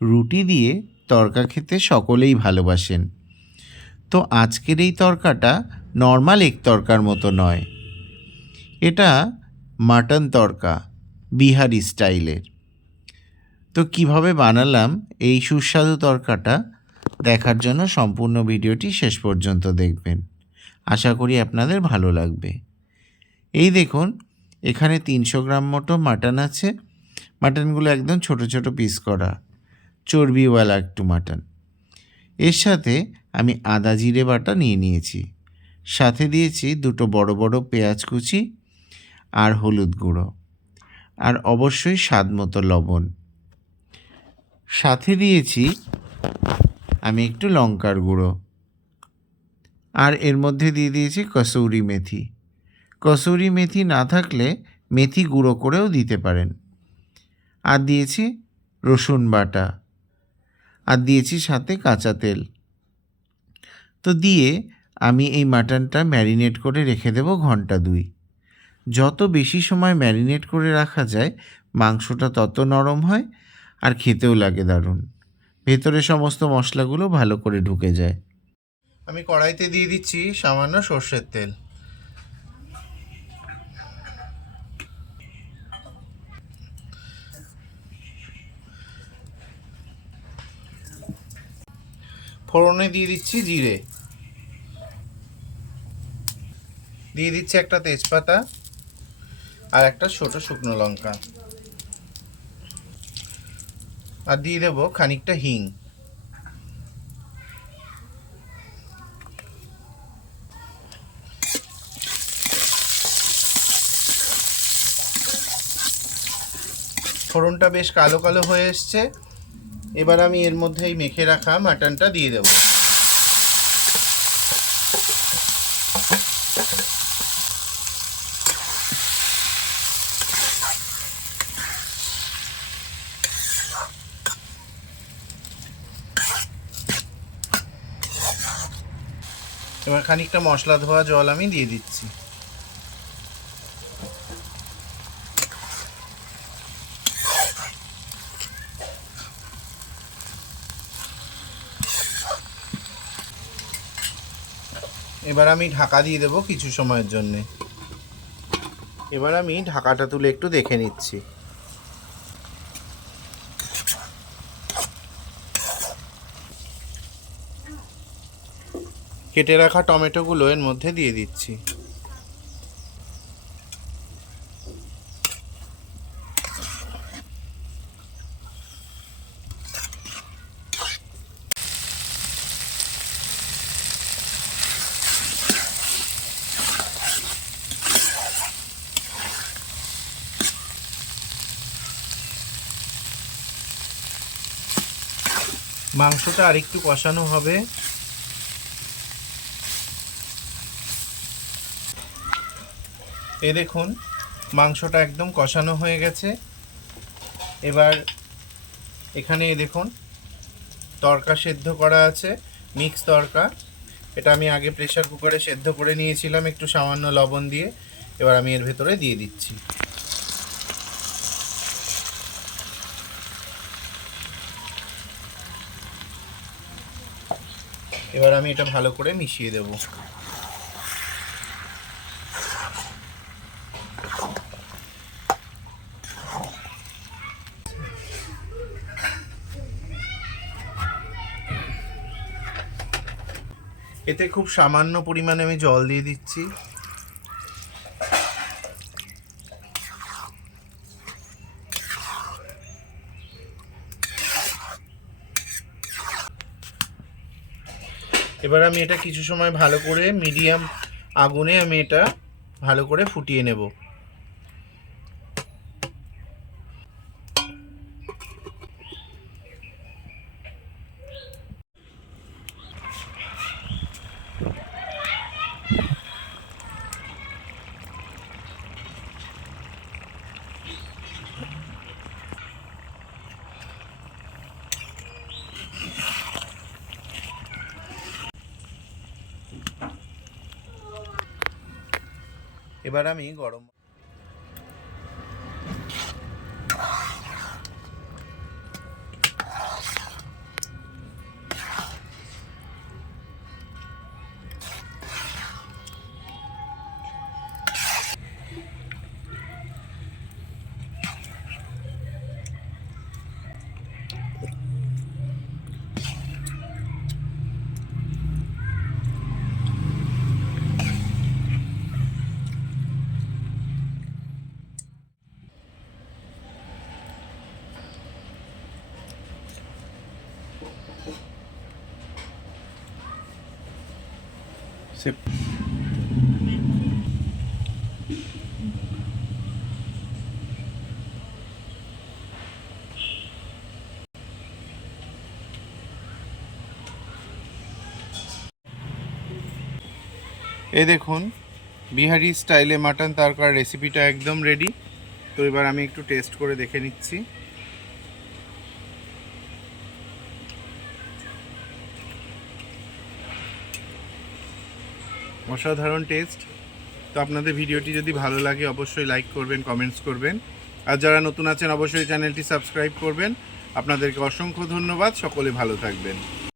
রুটি দিয়ে তরকা খেতে সকলেই ভালোবাসেন। তো আজকের এই তরকাটা নর্মাল এক তরকার মতো নয়। এটা মাটন তরকা, বিহারি স্টাইলের। তো কীভাবে বানালাম এই সুস্বাদু তরকাটা দেখার জন্য সম্পূর্ণ ভিডিওটি শেষ পর্যন্ত দেখবেন। আশা করি আপনাদের ভালো লাগবে। এই দেখুন, এখানে তিনশো গ্রাম মতো মাটন আছে। মাটনগুলো একদম ছোট ছোট পিস করা। চর্বিওয়ালা একটু মাটন। এর সাথে আমি আদা জিরে বাটা নিয়ে নিয়েছি। সাথে দিয়েছি দুটো বড় বড় পেঁয়াজ কুচি আর হলুদ গুঁড়ো। আর অবশ্যই স্বাদ মতো লবণ। সাথে দিয়েছি আমি একটু লঙ্কার গুঁড়ো। আর এর মধ্যে দিয়ে দিয়েছি কসৌরি মেথি। কসৌরি মেথি না থাকলে মেথি গুঁড়ো করেও দিতে পারেন। আর দিয়েছি রসুন বাটা। আর দিয়েছি সাথে কাঁচা তেল। তো দিয়ে আমি এই মাটনটা ম্যারিনেট করে রেখে দেবো ঘণ্টা দুই। যত বেশি সময় ম্যারিনেট করে রাখা যায়, মাংসটা তত নরম হয় আর খেতেও লাগে দারুণ। ভেতরে সমস্ত মশলাগুলো ভালো করে ঢুকে যায়। আমি কড়াইতে দিয়ে দিচ্ছি সামান্য সর্ষের তেল। ফোড়নে দিয়ে দিচ্ছি জিরে। দিয়ে দিচ্ছি একটা তেজপাতা আর একটা ছোট শুকনো লঙ্কা। আর দিয়ে দেবো খানিকটা হিং। ফোড়নটা বেশ কালো কালো হয়ে এসছে। এবার আমি এর মধ্যেই মেখে রাখা মাটনটা দিয়ে দেবো। এবার খানিকটা মশলা ধোয়া জল আমি দিয়ে দিচ্ছি। এবার আমি ঢাকা দিয়ে দেবো কিছু সময়ের জন্যে। এবার আমি ঢাকাটা তুলে একটু দেখে নিচ্ছি। কেটে রাখা টমেটোগুলো এর মধ্যে দিয়ে দিচ্ছি। মাংসটা আরেকটু কষানো হবে। এ দেখুন, মাংসটা একদম কষানো হয়ে গেছে। এবার এখানে দেখুন, তরকা সেদ্ধ করা আছে, মিক্স তরকা। এটা আমি আগে প্রেশার কুকারে সেদ্ধ করে নিয়েছিলাম, একটু সামান্য লবণ দিয়ে। এবার আমি এর ভেতরে দিয়ে দিচ্ছি। এবার আমি এটা ভালো করে মিশিয়ে দেব। এতে খুব সামান্য পরিমাণে আমি জল দিয়ে দিচ্ছি। এবার আমি এটা কিছু সময় ভালো করে মিডিয়াম আগুনে আমি এটা ভালো করে ফুটিয়ে নেব। এবার আমি গরম সেফ এই দেখুন, বিহারি স্টাইলে মাটন তারকার রেসিপিটা একদম রেডি তো এবার আমি একটু টেস্ট করে দেখে নিচ্ছি। অসাধারণ টেস্ট। তো আপনাদের ভিডিওটি যদি ভালো লাগে, অবশ্যই লাইক করবেন কমেন্টস করবেন। আর যারা নতুন আছেন, অবশ্যই চ্যানেলটি সাবস্ক্রাইব করবেন। আপনাদেরকে অসংখ্য ধন্যবাদ। সকলে ভালো থাকবেন।